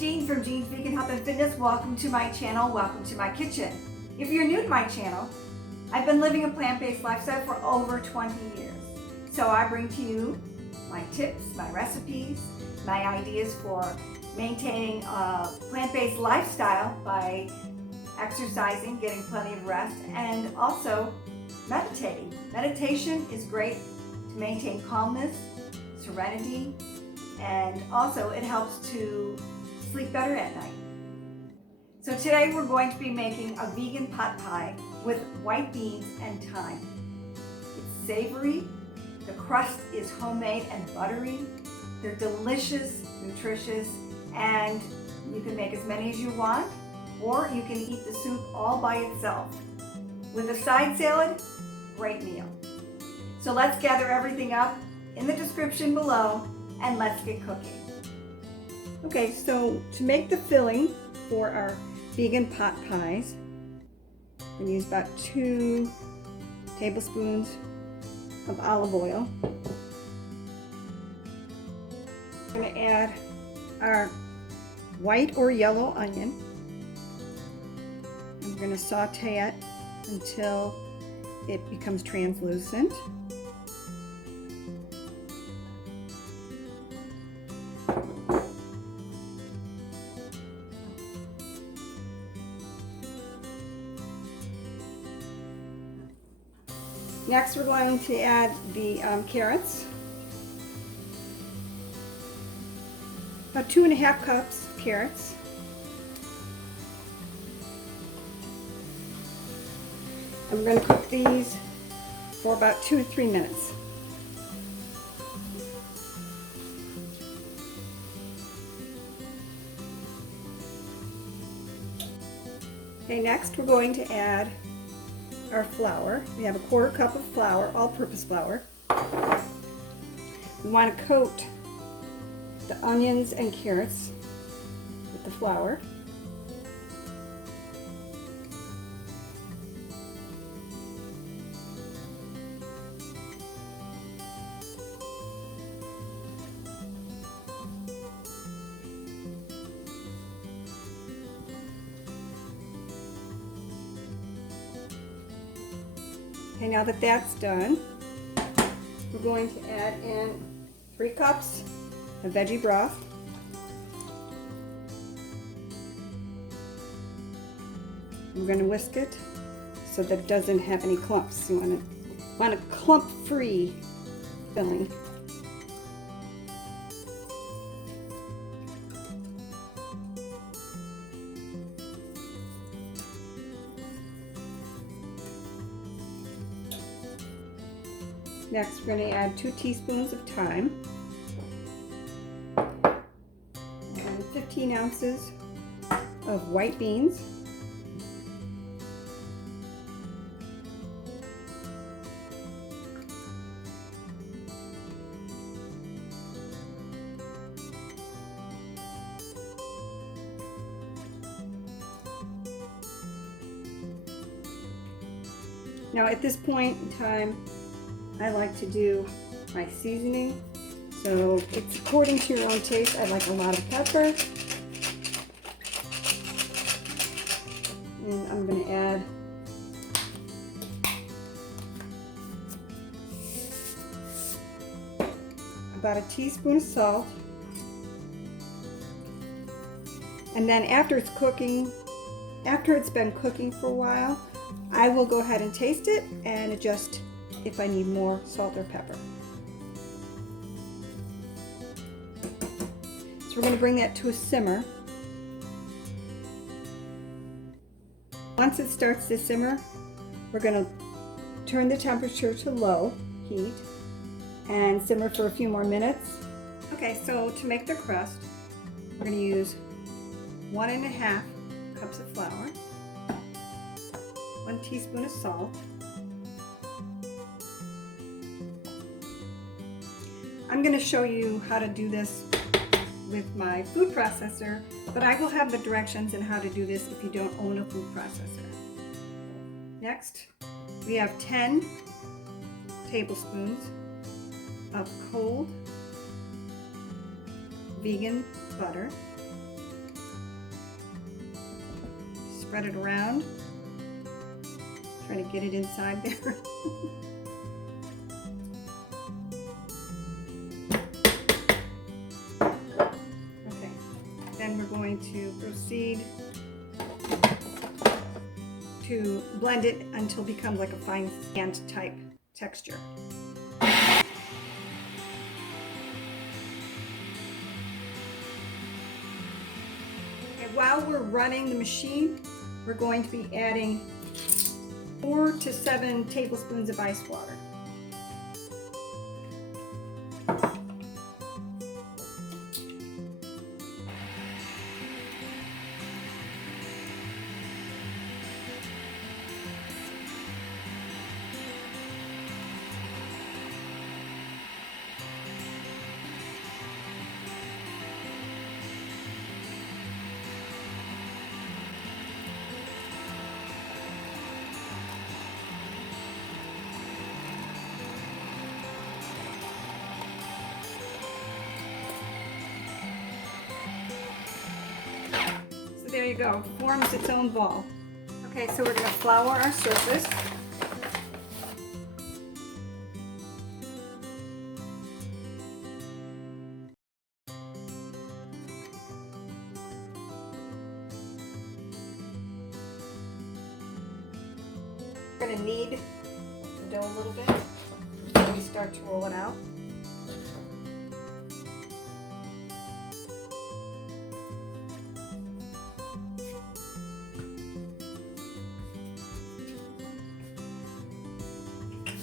Jean from Jean's Vegan Health and Fitness. Welcome to my channel, welcome to my kitchen. If you're new to my channel, I've been living a plant-based lifestyle for over 20 years. So I bring to you my tips, my recipes, my ideas for maintaining a plant-based lifestyle by exercising, getting plenty of rest, and also meditating. Meditation is great to maintain calmness, serenity, and also it helps to sleep better at night. So today we're going to be making a vegan pot pie with white beans and thyme. It's savory, the crust is homemade and buttery. They're delicious, nutritious, and you can make as many as you want, or you can eat the soup all by itself. With a side salad, great meal. So let's gather everything up in the description below and let's get cooking. Okay, so to make the filling for our vegan pot pies, I'm going to use about 2 tablespoons of olive oil. I'm going to add our white or yellow onion. I'm going to saute it until it becomes translucent. Next, we're going to add the carrots. About 2½ cups of carrots. I'm going to cook these for about 2 to 3 minutes. Okay, next we're going to add our flour. We have a 1/4 cup of flour, all-purpose flour. We want to coat the onions and carrots with the flour. Okay, now that that's done, we're going to add in 3 cups of veggie broth. We're going to whisk it so that it doesn't have any clumps. You want a clump-free filling. Next, we're going to add 2 teaspoons of thyme and 15 ounces of white beans. Now at this point in time, I like to do my seasoning, so it's according to your own taste. I like a lot of pepper, and I'm going to add about a teaspoon of salt, and then after it's been cooking for a while, I will go ahead and taste it and adjust if I need more salt or pepper. So we're going to bring that to a simmer. Once it starts to simmer, we're going to turn the temperature to low heat and simmer for a few more minutes. Okay, so to make the crust, we're going to use 1½ cups of flour, 1 teaspoon of salt. I'm going to show you how to do this with my food processor, but I will have the directions on how to do this if you don't own a food processor. Next, we have 10 tablespoons of cold vegan butter. spread it around. Trying to get it inside there. Okay, then we're going to proceed to blend it until it becomes like a fine sand type texture. Okay, while we're running the machine, we're going to be adding 4 to 7 tablespoons of ice water. There you go, forms its own ball. Okay, so we're going to flour our surface. We're going to knead the dough a little bit before we start to roll it out.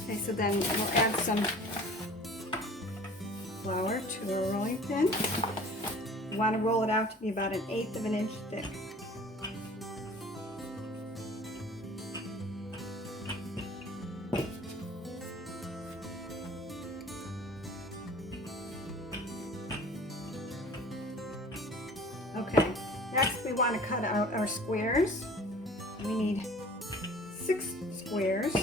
Okay, so then we'll add some flour to our rolling pin. You want to roll it out to be about 1/8 of an inch thick. Okay, next we want to cut out our squares. We need 6 squares.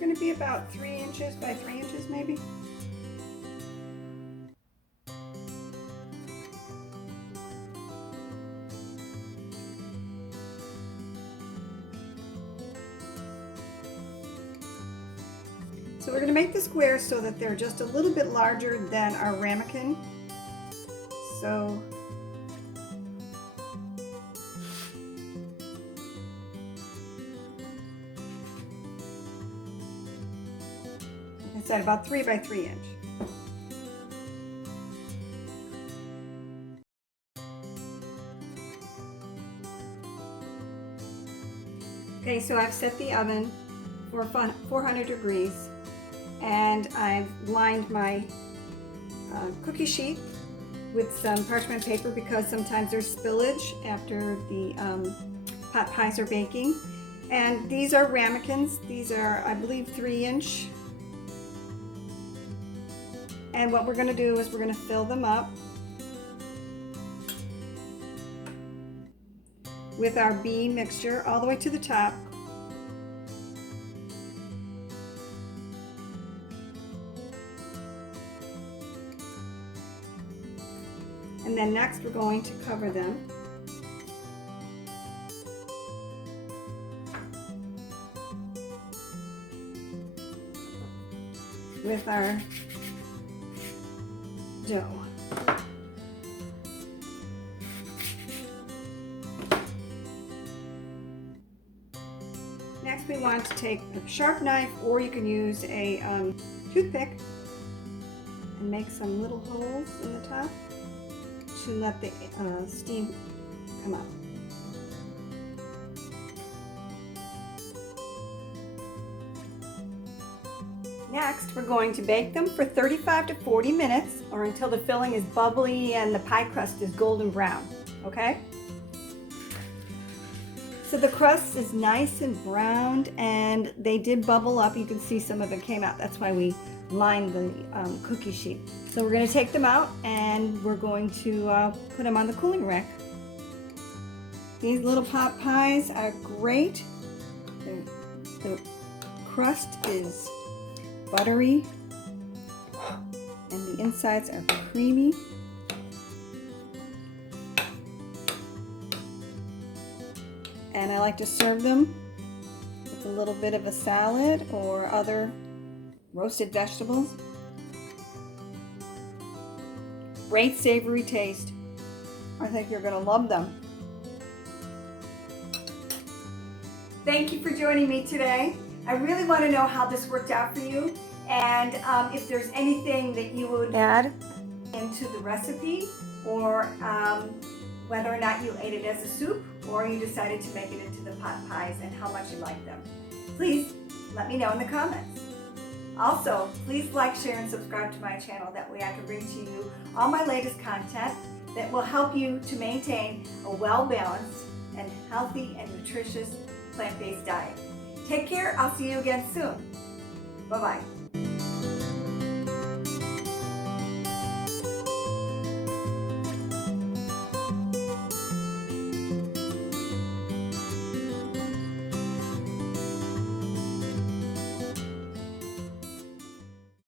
Going to be about 3 inches by 3 inches maybe. So we're going to make the squares so that they're just a little bit larger than our ramekin. So it's at about 3 by 3 inch. Okay, so I've set the oven for 400 degrees and I've lined my cookie sheet with some parchment paper because sometimes there's spillage after the pot pies are baking. And these are ramekins. These are, I believe, 3 inch. And what we're going to do is we're going to fill them up with our bean mixture all the way to the top. And then next we're going to cover them with our dough. Next we want to take a sharp knife, or you can use a toothpick, and make some little holes in the top to let the steam come up. Next, we're going to bake them for 35 to 40 minutes or until the filling is bubbly and the pie crust is golden brown, okay? So the crust is nice and browned and they did bubble up. You can see some of it came out. That's why we lined the cookie sheet. So we're going to take them out and we're going to put them on the cooling rack. These little pot pies are great. The crust is buttery and the insides are creamy. like to serve them with a little bit of a salad or other roasted vegetables. Great savory taste. I think you're going to love them. Thank you for joining me today. I really want to know how this worked out for you, and if there's anything that you would add into the recipe, or whether or not you ate it as a soup or you decided to make it into the pot pies, and how much you like them. Please let me know in the comments. Also, please like, share, and subscribe to my channel. That way I can bring to you all my latest content that will help you to maintain a well-balanced and healthy and nutritious plant-based diet. Take care. I'll see you again soon. Bye-bye.